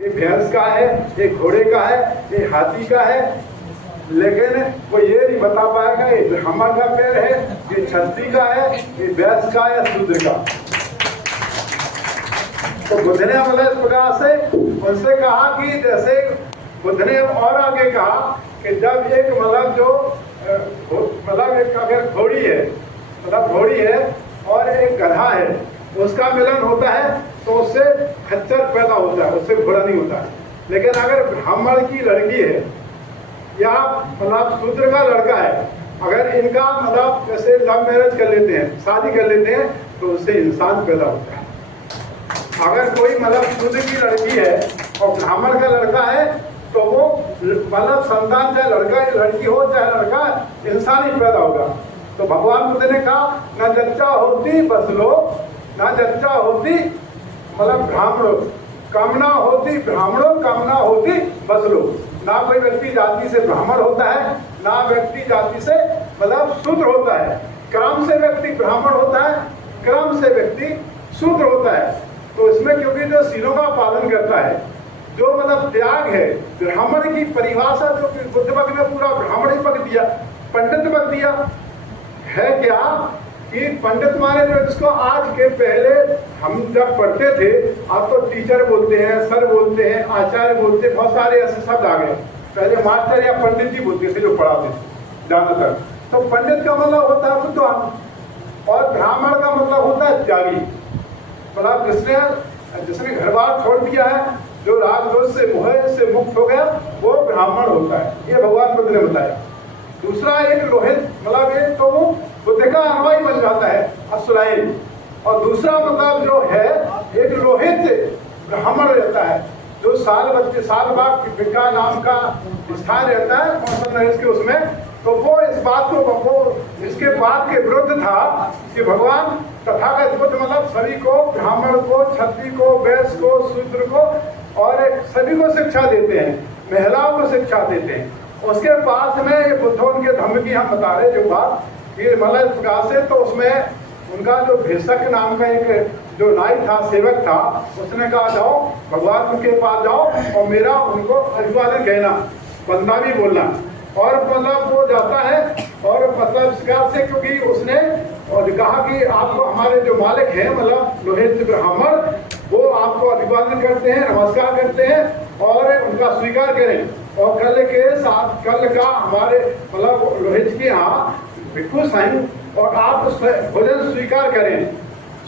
ये भैंस का है, ये घोड़े का है, ये हाथी का है, लेकिन वो ये नहीं बता पाएगा ये ब्राह्मण का पैर है, ये क्षत्रिय का है, ये भैंस का या शूद्र का। तो बुद्ध ने मतलब इस प्रकार से उनसे कहा कि जैसे बुद्ध ने और आगे कहा कि जब एक मतलब जो मतलब एक अगर घोड़ी है, मतलब घोड़ी है और एक गधा है, उसका मिलन होता है तो उससे खच्चर पैदा होता है, उससे घोड़ा नहीं होता है। लेकिन अगर ब्राह्मण की लड़की है या मतलब शूद्र का लड़का है, अगर इनका मतलब जैसे लव मैरिज कर लेते हैं, शादी कर लेते हैं, तो उससे इंसान पैदा होता है। अगर कोई मतलब शूद्र की लड़की है और ब्राह्मण का लड़का है, तो वो मतलब संतान चाहे लड़का लड़की हो चाहे लड़का, इंसान ही पैदा होगा। तो भगवान बुद्ध ने कहा न जच्चा होती बस लो, न जच्चा होती मतलब ब्राह्मणों, कामना होती ब्राह्मणों, कामना होती बस लो। ना कोई व्यक्ति जाति से ब्राह्मण होता है, ना व्यक्ति जाति से मतलब शूद्र होता है। काम से व्यक्ति ब्राह्मण होता है, क्रम से व्यक्ति शूद्र होता है। तो इसमें क्योंकि जो शीलों का पालन करता है, जो मतलब त्याग है, ब्राह्मण की परिभाषा जो बुद्ध भक्त ने पूरा ब्राह्मण ही पक दिया, पंडित पक दिया है क्या कि पंडित माने जो जिसको आज के पहले हम जब पढ़ते थे, अब तो टीचर बोलते हैं, सर बोलते हैं, आचार्य बोलते हैं, बहुत सारे ऐसे शब्द आ गए। पहले मास्टर या पंडित जी बोलते थे जो पढ़ाते थे ज्यादातर। तो पंडित का मतलब होता है विद्वान और ब्राह्मण का मतलब होता है त्यागी। मतलब जिसने घर बार छोड़ दिया है, जो राग दोष से मोह से मुक्त हो गया, वो ब्राह्मण होता है। ये भगवान बुद्ध ने बताया। दूसरा एक लोहित मतलब एक तो वो बुद्ध का अनुयायी बन जाता है, असुराइन। और दूसरा मतलब जो है एक लोहित ब्राह्मण रहता है, जो साल बाग विका नाम का स्थान रहता है मौसम नरेश के उसमें। तो वो इस बात को वो इसके बात के विरुद्ध था कि भगवान तथागत बुद्ध मतलब सभी को, ब्राह्मण को, क्षत्रिय को, वैश्य को, शूद्र को और सभी को शिक्षा देते हैं, महिलाओं को शिक्षा देते हैं। उसके पास में ये बुद्ध उनके धर्म की हम बता रहे जो बात ये मतलब प्रकाश है। तो उसमें उनका जो भेषक नाम का एक जो नाई था, सेवक था, उसने कहा जाओ भगवान के पास जाओ और मेरा उनको अभिवादन कहना, बंदा भी बोलना। और मतलब वो जाता है और मतलब इस प्रकार से क्योंकि उसने और कहा कि आपको हमारे जो मालिक हैं मतलब लोहित ब्राह्मण, वो आपको अभिवादन करते हैं, नमस्कार करते हैं और उनका स्वीकार करें। और कल के साथ कल का हमारे मतलब लोहित के यहाँ भिक्षु साईं और आप भोजन स्वीकार करें।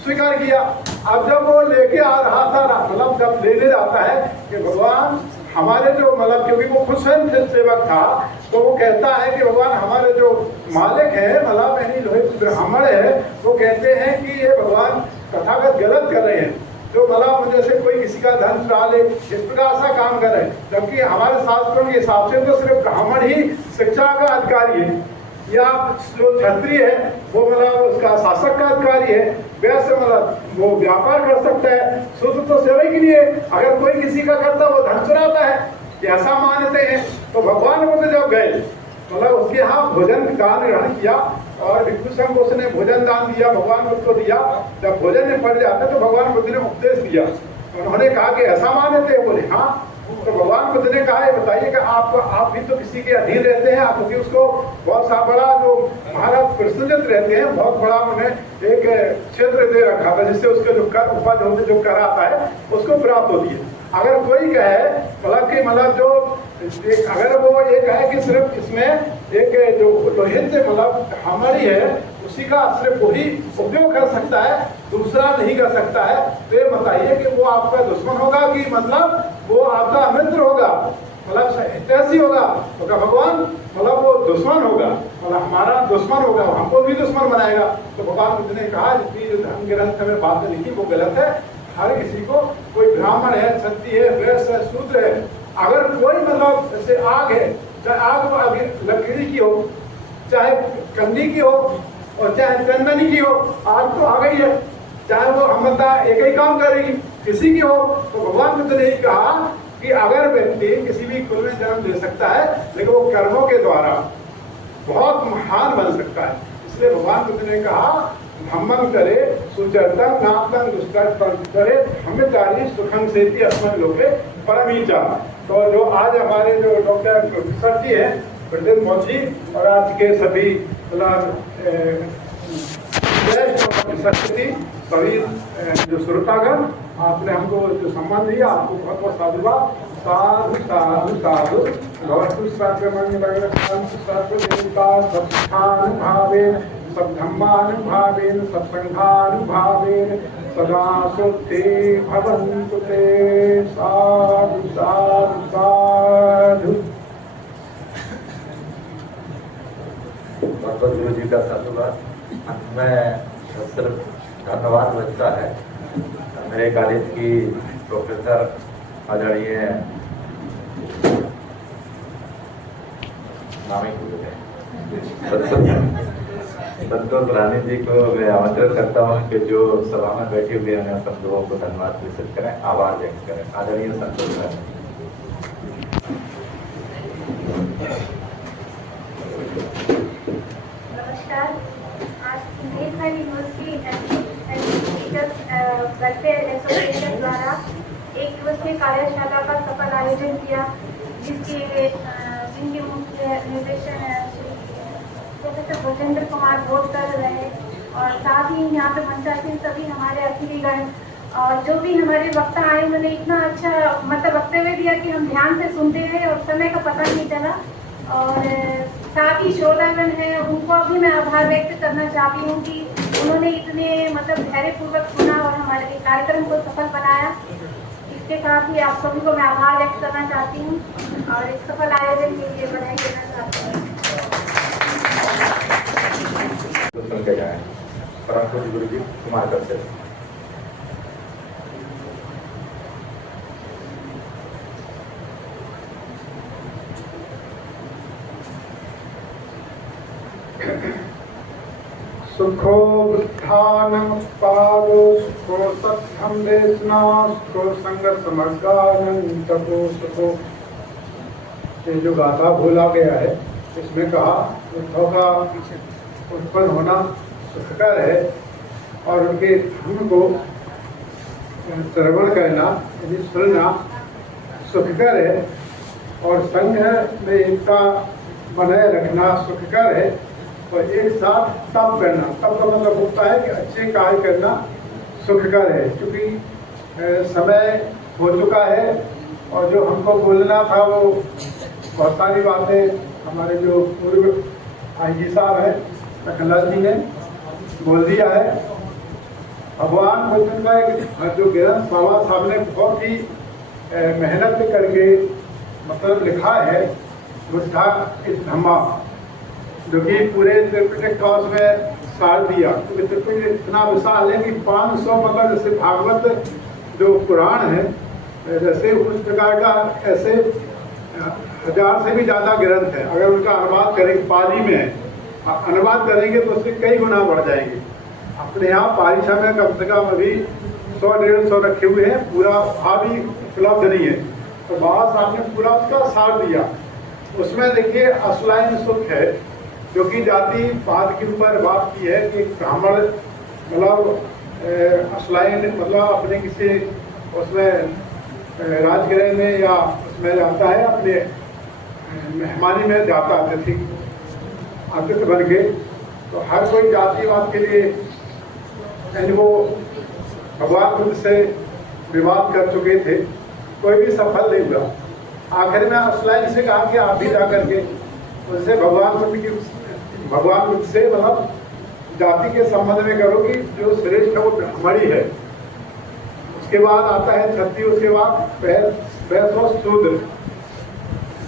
स्वीकार किया। अब जब वो लेके आ रहा था, मतलब जब लेने जाता है कि भगवान हमारे जो मतलब क्योंकि वो खुद स्वयं सेवक था, तो वो कहता है कि भगवान हमारे जो मालिक है मतलब यानी लोहित ब्राह्मण है, वो कहते हैं कि ये भगवान तथागत गलत कर रहे हैं, जो मतलब जैसे कोई किसी का धन चुरा ले, इस प्रकार सा काम कर रहे हैं। जबकि हमारे शास्त्रों के हिसाब से तो सिर्फ ब्राह्मण ही शिक्षा का अधिकारी है, या जो क्षत्रिय है वो मतलब उसका शासक का अधिकारी है, वैसे मतलब वो व्यापार कर सकता है, शूद्र तो सेवा के लिए। अगर कोई किसी का करता वो धन चुराता है, ऐसा मानते हैं। तो भगवान बुद्ध जब गए मतलब उसके यहाँ भोजन दान ग्रहण किया और भिक्षु संघ को उसने भोजन दान दिया, भगवान बुद्ध को दिया। जब भोजन में पड़ जाते तो भगवान बुद्ध ने उपदेश दिया, उन्होंने कहा कि ऐसा मानते हैं, बोले हाँ। तो भगवान बुद्ध ने कहा बताइए कि आप भी तो किसी के अधीन रहते हैं, आप क्योंकि उसको बहुत सा बड़ा जो महाराज प्रसन्नित रहते हैं, बहुत बड़ा उन्हें एक क्षेत्र दे रखा था जिससे उसके जो कर उपज होते जो कर आता है उसको प्राप्त होती है। अगर कोई कहे मतलब कि मतलब जो अगर वो ये कहे कि सिर्फ इसमें एक जो लोहित मतलब हमारी है उसी का सिर्फ वही उपयोग कर सकता है, दूसरा नहीं कर सकता है, तो ये बताइए कि वो आपका दुश्मन होगा कि मतलब वो आपका मित्र होगा, मतलब हितैषी होगा, तो भगवान मतलब वो दुश्मन होगा, मतलब हमारा दुश्मन होगा, हमको भी दुश्मन बनाएगा। तो भगवान बुद्ध ने कहा जितनी जो धर्म ग्रंथ में बातें लिखी वो गलत है। हर किसी को, कोई ब्राह्मण है, क्षत्रिय है, वैश्य है, शूद्र है, अगर कोई मतलब जैसे आग है, चाहे आग लकड़ी की हो, चाहे कंदी की हो और चाहे चंदनी की हो, आग तो आ गई है, चाहे वो हमदा एक ही काम करेगी, किसी की हो। तो भगवान बुद्ध ने कहा कि अगर व्यक्ति किसी भी कुल में जन्म ले सकता है, लेकिन वो कर्मों के द्वारा बहुत महान बन सकता है। इसलिए भगवान बुद्ध ने कहा धम्मं करे सुचरतं नामतं दुष्कर्म करे ब्रह्मचारी सुखं सेति अस्मन् लोके परमीचा। तो जो आज हमारे जो डॉक्टर प्रोफेसर जी हैं पंडित मोदी और आज के सभी सभी जो श्रोतागण, आपने हमको जो सम्मान दिया, आपको बहुत बहुत साधुवाद। साधु साधु साधु भवतु सत्संगानुभावेन सब धम्मानुभावेन सब संघानुभावेन सदा सुते भवन्तु ते। साधु साधु साधु। बहुत गुरु जी का साधुवाद। मैं सिर्फ धन्यवाद बचता है मेरे कॉलेज की प्रोफेसर आदरणीय नामी संतोष रानी जी को मैं आमंत्रित करता हूँ कि जो सभा में बैठे हुए हैं सब लोगों को धन्यवाद विस्तृत करें, आभार व्यक्त करें। आदरणीय संतोष रानी। नमस्कार। आज इंडियन यूनिवर्सिटी वेलफेयर एसोसिएशन द्वारा एक दिवसीय कार्यशाला का सफल आयोजन किया, जिनके मुख्य निर्देशन प्रोफेसर भूपेंद्र कुमार बोध कर रहे, और साथ ही यहाँ पे मंचासीन सभी हमारे अतिथिगण और जो भी हमारे वक्ता आए, उन्होंने इतना अच्छा मतलब वक्तव्य दिया कि हम ध्यान से सुनते रहे और समय का पता नहीं चला। और साथ ही श्रोतागण हैं, उनको भी मैं आभार व्यक्त करना चाहती हूँ कि उन्होंने इतने मतलब धैर्यपूर्वक सुना और हमारे कार्यक्रम को सफल बनाया। इसके साथ ही आप सभी को मैं आभार व्यक्त करना चाहती हूँ और इस सफल आयोजन के लिए बधाई देना चाहती हूँ। परम पूज्य गुरु जी कुमार करते। सुखो बुद्धानमुत्पादो सुखो सत्थं देशना सुखो संगसमगानं तपो सुखो। ये जो गाथा बोला गया है, इसमें कहा बुद्धों का उत्पन्न होना सुखकर है और उनके धर्म को श्रवण करना यानी सुनना सुखकर है, और संघ में एकता बनाए रखना सुखकर है, और एक साथ तप करना, तप का मतलब होता है कि अच्छे कार्य करना सुखकर है। क्योंकि समय हो चुका है और जो हमको बोलना था वो बहुत सारी बातें हमारे जो पूर्व आईजी साहब हैं लखनलाल जी ने बोल दिया है। भगवान बुद्ध का एक जो ग्रंथ बाबा साहब ने बहुत ही मेहनत करके मतलब लिखा है, बुद्धा इस धम्मा, जो कि पूरे त्रिपिटक का उसमें सार दिया। क्योंकि त्रिपिटक इतना विशाल है कि 500 मतलब जैसे भागवत जो पुराण है, जैसे उस प्रकार का ऐसे 1000 से भी ज़्यादा ग्रंथ है। अगर उनका अनुवाद करेंगे, पाली में अनुवाद करेंगे तो उससे कई गुना बढ़ जाएंगे। अपने यहाँ पारिशा में कम से कम अभी 100-150 रखे हुए हैं, पूरा भी उपलब्ध नहीं है। तो बाबा साहब ने पूरा उसका सार दिया। उसमें देखिए असलाइन सुख है, जो कि जाति पात के ऊपर बात की है कि ब्राह्मण मतलब असलाइन मतलब अपने किसी उसमें राजगृह में या उसमें जाता है, अपने मेहमानी में जाता आतिथ्य बन के। तो हर कोई जातिवाद के लिए यानी वो भगवान बुद्ध से विवाद कर चुके थे, कोई भी सफल नहीं हुआ। आखिर में असलाइन से कहा कि आप भी जा करके उनसे भगवान बुद्ध से मतलब जाति के संबंध में करो कि जो श्रेष्ठ है वो ब्राह्मणी है। उसके बाद आता है क्षत्रिय, उसके बाद वैश्य और शूद्र।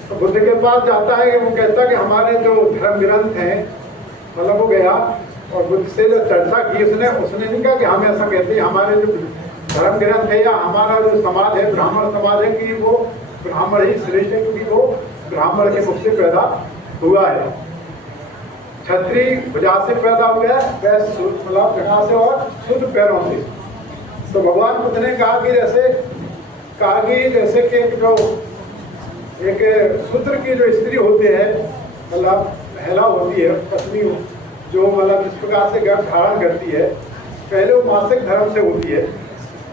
तो बुद्ध के पास जाता है, वो कहता है कि हमारे जो धर्म ग्रंथ हैं, मतलब वो गया और बुद्ध से जो चर्चा की उसने नहीं कहा कि हम ऐसा कहते हैं हमारे जो धर्म ग्रंथ है या हमारा जो समाज है ब्राह्मण समाज है कि वो ब्राह्मण ही श्रेष्ठ है, क्योंकि वो ब्राह्मण के मुख से पैदा हुआ है। क्षत्रिय भुजा से पैदा हो गया, वैश्य मतलब घटा से और शुद्ध पैरों से। तो भगवान बुद्ध ने कहा कि जैसे कि जो एक शूद्र की जो स्त्री होती है, मतलब महिला होती है, पत्नी जो मतलब इस प्रकार से गर्भ धारण करती है, पहले वो मासिक धर्म से होती है,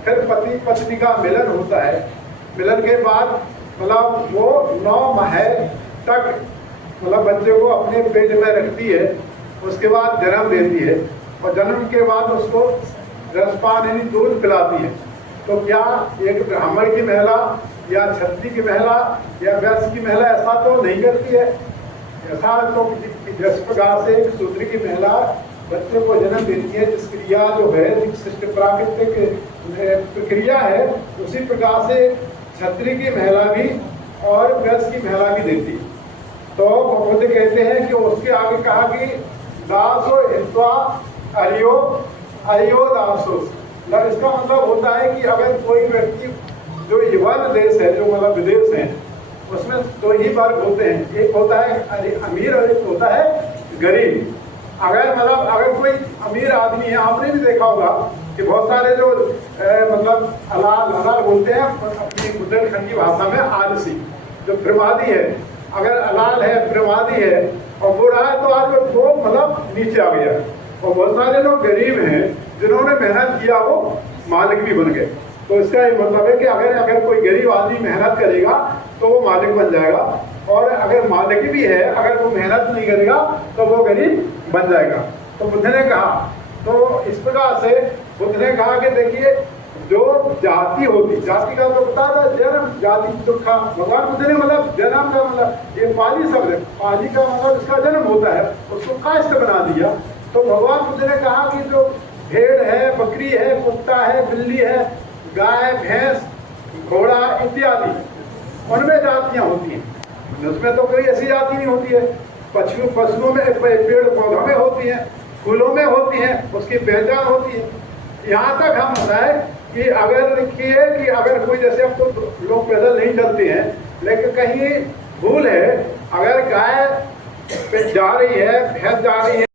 फिर पति पत्नी का मिलन होता है। मिलन के बाद मतलब वो 9 माह तक मतलब बच्चे को अपने पेट में रखती है, उसके बाद जन्म देती है और जन्म के बाद उसको रसपान यानी दूध पिलाती है। तो क्या एक ब्राह्मण की महिला या क्षत्रिय की महिला या वैश्य की महिला ऐसा तो नहीं करती है? ऐसा तो जिस प्रकार से एक शूद्र की महिला बच्चे को जन्म देती है, जिस क्रिया जो है विशिष्ट प्राकृतिक प्रक्रिया है, उसी प्रकार से क्षत्रिय की महिला भी और वैश्य की महिला भी देती है। तो भगवती कहते हैं कि उसके आगे कहा कि दासो हित्वा अरियो अरियो दासो। इसका मतलब होता है कि अगर कोई व्यक्ति जो युवान देश है, जो मतलब विदेश है, उसमें 2 ही वर्ग होते हैं, एक होता है अमीर और एक होता है गरीब। अगर कोई अमीर आदमी है, आपने भी देखा होगा कि बहुत सारे जो मतलब अलाल बोलते हैं अपनी बुंदेलखंड की भाषा में आलसी, जो प्रमादी है, अगर अलाल है प्रमादी है और वो रहा है तो आज वो मतलब नीचे आ गया। और बहुत सारे लोग गरीब हैं जिन्होंने मेहनत किया वो मालिक भी बन गए। तो इसका ये मतलब है कि अगर कोई गरीब आदमी मेहनत करेगा तो वो मालिक बन जाएगा, और अगर मालिक भी है, अगर वो मेहनत नहीं करेगा तो वो गरीब बन जाएगा। तो बुद्ध ने कहा, तो इस प्रकार से बुद्ध ने कहा कि देखिए जो जाति होती, जाति का तो बता था जन्म जाति दुखा, भगवान बुद्ध ने मतलब जन्म का मतलब ये पाली शब्द है, पाली का मतलब इसका जन्म होता है, उसको काष्ठ बना दिया। तो भगवान बुद्ध ने कहा कि जो भेड़ है, बकरी है, कुत्ता है, बिल्ली है, गाय, भैंस, घोड़ा इत्यादि, उनमें जातियां होती हैं, उसमें तो कोई ऐसी जाति नहीं होती है। पशुओं में, पेड़ पौधों में होती है, फूलों में होती है, उसकी पहचान होती है। यहाँ तक हम बताएं कि अगर देखिए कि अगर कोई जैसे अब तो लोग पैदल नहीं चलते हैं, लेकिन कहीं भूल है, अगर गाय जा रही है, भैंस जा रही है,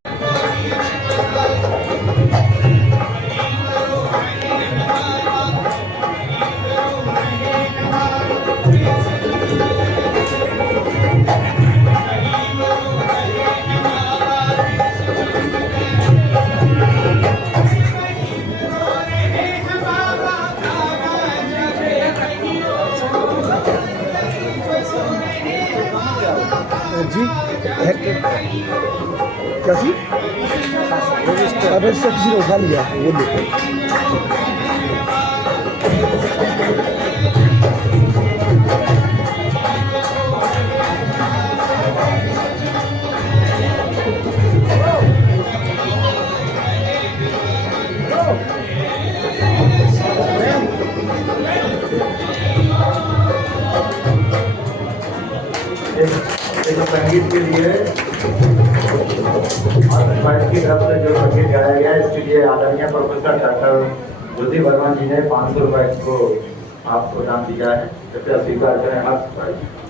जी क्या चीज? अब इससे किसी ने उठा लिया वो देखो संगीत के लिए की तरफ से जो संगीत गाया गया है, इसके लिए आदरणीय प्रोफेसर डॉक्टर ज्योति वर्मा जी ने 500 रुपए को आपको दान दिया है। कृपया स्वीकार करें।